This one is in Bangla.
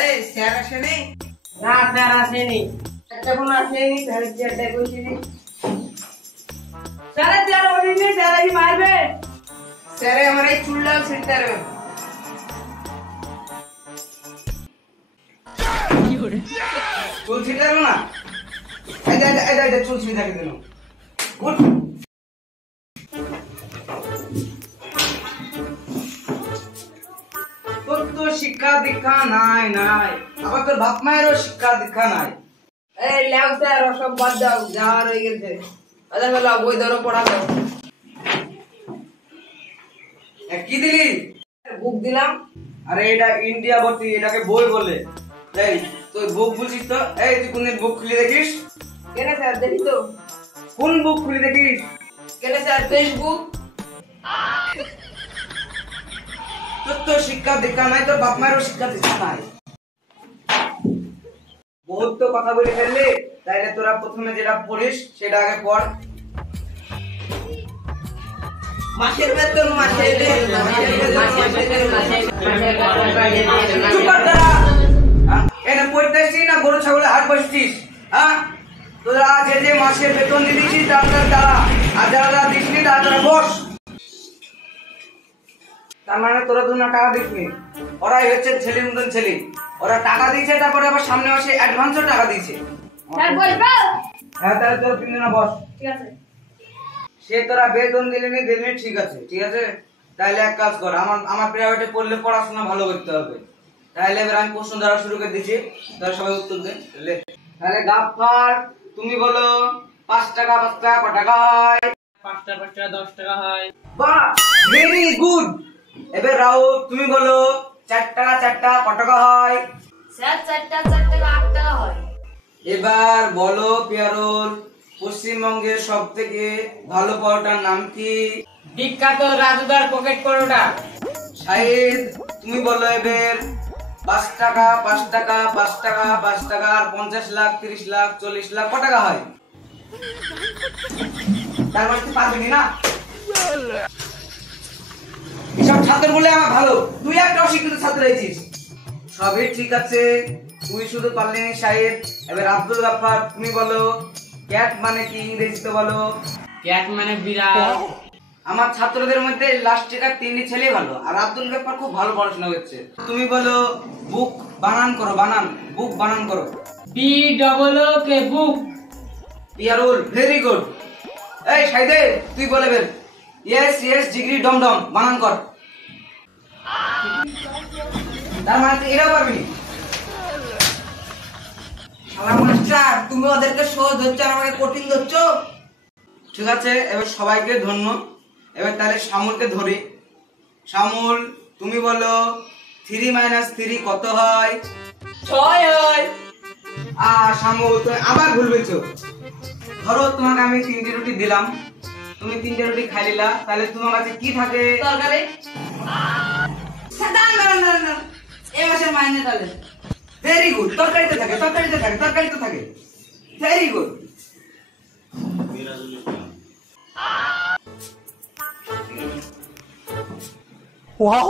এই স্যার আসেনি? না স্যার আসেনি। এখন আসেনি, স্যারের চেয়ারটা বসিনি। স্যারের চেয়ার বসিনি, স্যার এই মারবে। স্যারে আমার এই চুলটাও ছিঁড়তে পারবে। চুল ছিঁড়তে পারবো না? চুল ছিঁড়ে থাকে কেন? তোর তো শিক্ষা দীক্ষা নাই নাই, আবার তোর বাপ মায়েরও শিক্ষা দীক্ষা নাই। এই লেও স্যার ওসব বাদ দাও, যাওয়ার হয়ে গেছে। আচ্ছা বলো বই ধরো পড়া দাও। কি দিলি? বুক দিলাম। আরে এটা ইন্ডিয়া ভর্তি, এটাকে বই বলে। এই তুই বুক বুঝিস তো? এই তুই কোনদিন বুক খুলে দেখিস? কেন স্যার দেখি তো। কোন বুক খুলে দেখিস? কেন স্যার ফেসবুক? তোর তো শিক্ষা দীক্ষা নাই, তোর বাপ মায়েরও শিক্ষা দীক্ষা নাই। বহুত তো কথা বলে ফেললি, তাইলে তোরা প্রথমে যেটা পড়িস সেটা আগে পড়। মাসের বেতন মাসের বেতন চুপ কর তোরা। এনে পড়তেছিস না গরু ছাগলে হাট বসছিস? হ্যাঁ, তোরা যে যে মাসের বেতন দিয়ে দিচ্ছিস তারা তারা, আর যারা যারা দিসনি তারা তারা বস। তার মানে তোরা তো না টাকা দিসনি, ওরাই হচ্ছে ছেলের মতন ছেলে। ওরা টাকা দিচ্ছে, তারপরে আবার সামনে মাসে অ্যাডভান্সও টাকা দিচ্ছে। স্যার বলবো? হ্যাঁ, তাহলে তোরা তিনজনা বস। ঠিক আছে। সে তোরা বেতন দিলেনি দিলেনি ঠিক আছে, ঠিক আছে। তাহলে এক কাজ কর, আমার প্রাইভেটে পড়লে পড়াশোনা ভালো করতে হবে। তাহলে এবার আমি প্রশ্ন দ্বারা শুরু করে দিচ্ছি, তাহলে সবাই উত্তর দেন। তাহলে গাফফার তুমি বলো 5 টাকা 5 টাকা কত টাকা হয়? 5 টাকা 5 টাকা 10 টাকা হয়। বাহ, ভেরি গুড। এবার রাউত তুমি বলো 4 টাকা 4 টাকা কত টাকা হয়? স্যার 4 টাকা 8 টাকা হয়। এবার বলো পিয়ারুল, পশ্চিমবঙ্গের সব থেকে ভালো পরোটার নাম কি? বিখ্যাত রাজুদার পকেট পরোটা। শাহিদ তুমি বলো এবার 5 টাকা 5 টাকা 5 টাকা 5 টাকা আর 50 লাখ 30 লাখ 40 লাখ কত টাকা হয়? তার মানে তুই পারবি না। এসব ছাত্র বলে আমার ভালো, তুই একটা অশিক্ষিত ছাত্র হয়েছিস। সবই ঠিক আছে, তুই শুধু পারলি না শাহিদ। এবার আব্দুল গাফফার তুমি বলো ক্যাট মানে কি ইংরেজিতে বলো? ক্যাট মানে বিড়াল। আমার ছাত্রদের মধ্যে লাস্ট এর 3টি ছেলে ভালো, আর আব্দুল গাফফার খুব ভালো পড়াশোনা করছে। তুমি বলো বুক বানান করো, বানান বুক বানান করো। B double O K book. Piyarul very good. এই শাহিদে তুই বলে বের ইয়েস ইয়েস ডিগ্রি ডমডম বানান কর। তার মানে তুই এটাও পারবি? শালা মাস্টার, তুমি ওদেরকে সহজ ধরছো আর আমাকে কঠিন ধরছো। ঠিক আছে, এবার সবাইকে ধন্য। এবার তাহলে শামুলকে ধরি। শামুল তুমি বলো 3 - 3 কত হয়? 6 হয়। শামুল তুমি আবার ভুল বলছো। ধরো তোমাকে আমি 3টি রুটি দিলাম, তুমি 3টে রুটি খাই নিলা, তাহলে তোমার কাছে কি থাকে? তরকারি। সাদান না না না, এই মাসের মাইনে তাহলে। ভেরি গুড, তরকারিতে থাকে তরকারিতে থাকে তরকারিতে থাকে। Very good. Wow.